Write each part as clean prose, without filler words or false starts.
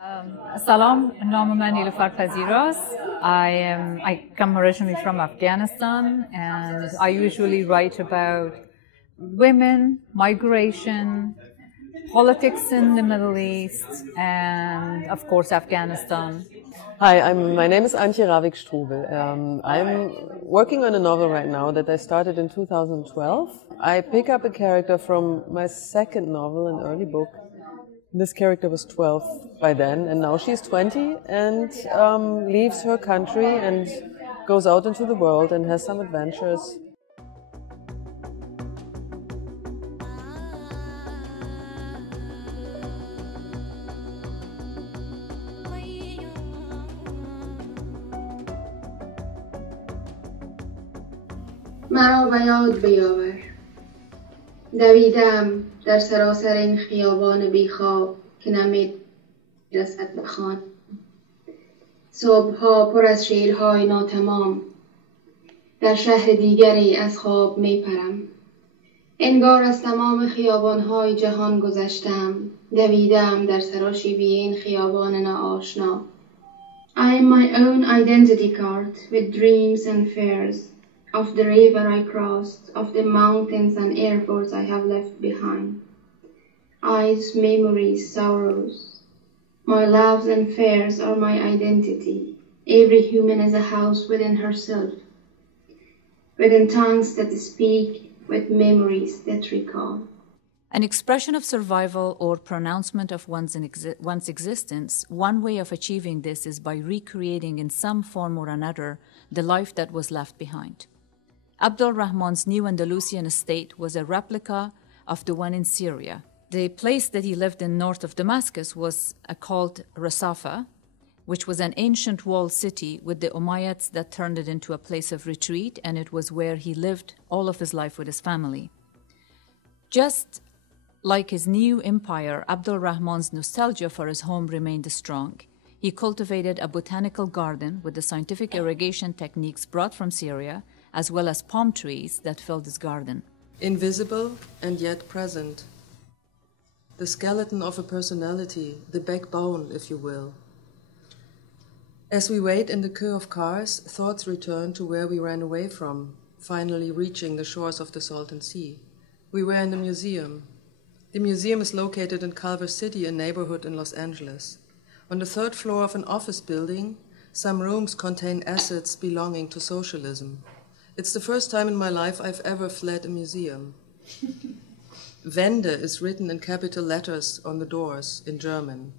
Salam, نام من Nelofer Pazira. I come originally from Afghanistan, and I usually write about women, migration, politics in the Middle East, and of course Afghanistan. Hi, my name is Antje Rávik Strubel. I'm working on a novel right now that I started in 2012. I pick up a character from my second novel, an early book. This character was 12 by then, and now she's 20 and leaves her country and goes out into the world and has some adventures. مرا به یاد بیاور دویدم در سراسر این خیابان بیخواب که نمی رسد به خانه صبحها پر از شیرهای ناتمام در شهر دیگری از خواب می پرم انگار از تمام خیابانهای جهان گذشتم دویدم در سراشیبی این خیابان ناآشنا I am my own identity card with dreams and fears of the river I crossed, of the mountains and airports I have left behind. Eyes, memories, sorrows. My loves and fears are my identity. Every human is a house within herself, within tongues that speak, with memories that recall. An expression of survival or pronouncement of one's existence, one way of achieving this is by recreating in some form or another the life that was left behind. Abdul Rahman's New Andalusian estate was a replica of the one in Syria. The place that he lived in north of Damascus was called Roswitha, which was an ancient walled city with the Umayyads that turned it into a place of retreat, and it was where he lived all of his life with his family. Just like his new empire, Abdul Rahman's nostalgia for his home remained strong. He cultivated a botanical garden with the scientific irrigation techniques brought from Syria, as well as palm trees that filled his garden. Invisible and yet present. The skeleton of a personality, the backbone, if you will. As we wait in the queue of cars, thoughts return to where we ran away from, finally reaching the shores of the Salton Sea. We were in the museum. The museum is located in Culver City, a neighborhood in Los Angeles. On the third floor of an office building, some rooms contain assets belonging to socialism. It's the first time in my life I've ever fled a museum. Wende is written in capital letters on the doors in German.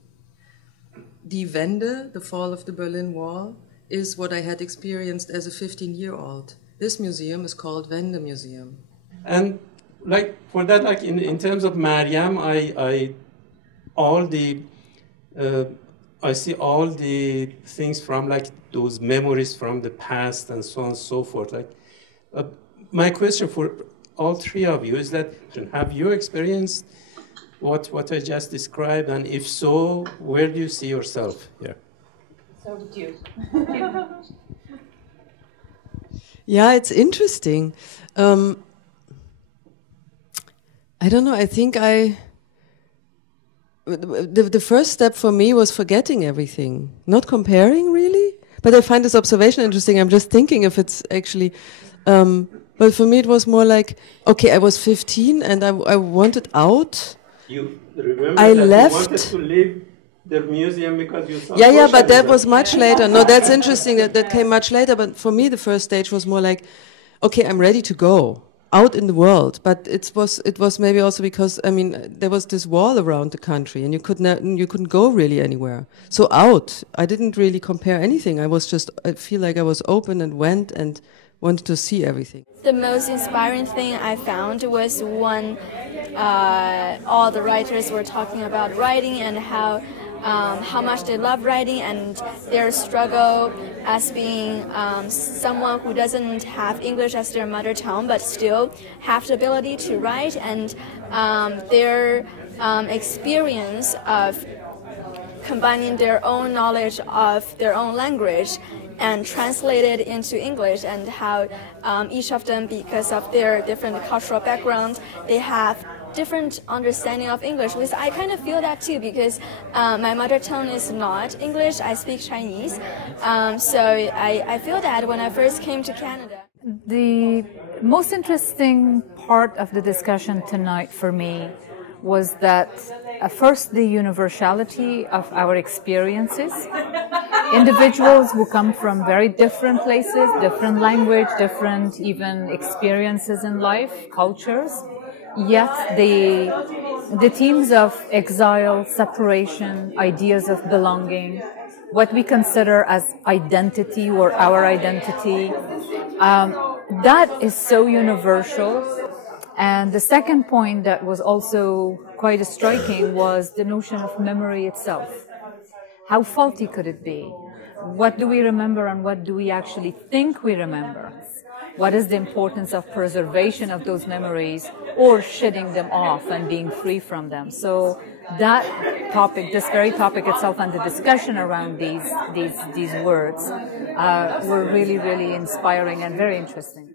Die Wende, the fall of the Berlin Wall, is what I had experienced as a 15-year-old. This museum is called Wende Museum. And like for that, like in terms of Mariam, I see all the things from like those memories from the past and so on and so forth. Like my question for all three of you is that have you experienced what I just described, and if so, where do you see yourself here? So did you. Yeah, it's interesting. I don't know, I think the first step for me was forgetting everything, not comparing really, but I find this observation interesting. I'm just thinking if it's actually, but for me it was more like, okay, I was 15 and I wanted out. You remember I that left. You wanted to leave the museum because you saw Yeah, but that was much later. No, that's interesting, that came much later, but for me the first stage was more like, okay, I'm ready to go out in the world, but it was maybe also because, I mean, there was this wall around the country and you couldn't go really anywhere. So out, I didn't really compare anything. I feel like I was open and went and wanted to see everything. The most inspiring thing I found was when all the writers were talking about writing and how much they love writing and their struggle as being someone who doesn't have English as their mother tongue but still have the ability to write, and their experience of combining their own knowledge of their own language and translate it into English, and how each of them, because of their different cultural backgrounds, they have different understanding of English, because I kind of feel that too, because my mother tongue is not English, I speak Chinese. So I feel that when I first came to Canada. The most interesting part of the discussion tonight for me was that first the universality of our experiences. Individuals who come from very different places, different language, different even experiences in life, cultures, yet the themes of exile, separation, ideas of belonging, what we consider as identity or our identity, that is so universal. And the second point that was also quite striking was the notion of memory itself. How faulty could it be? What do we remember and what do we actually think we remember? What is the importance of preservation of those memories or shedding them off and being free from them? So that topic, this very topic itself and the discussion around these words were really, really inspiring and very interesting.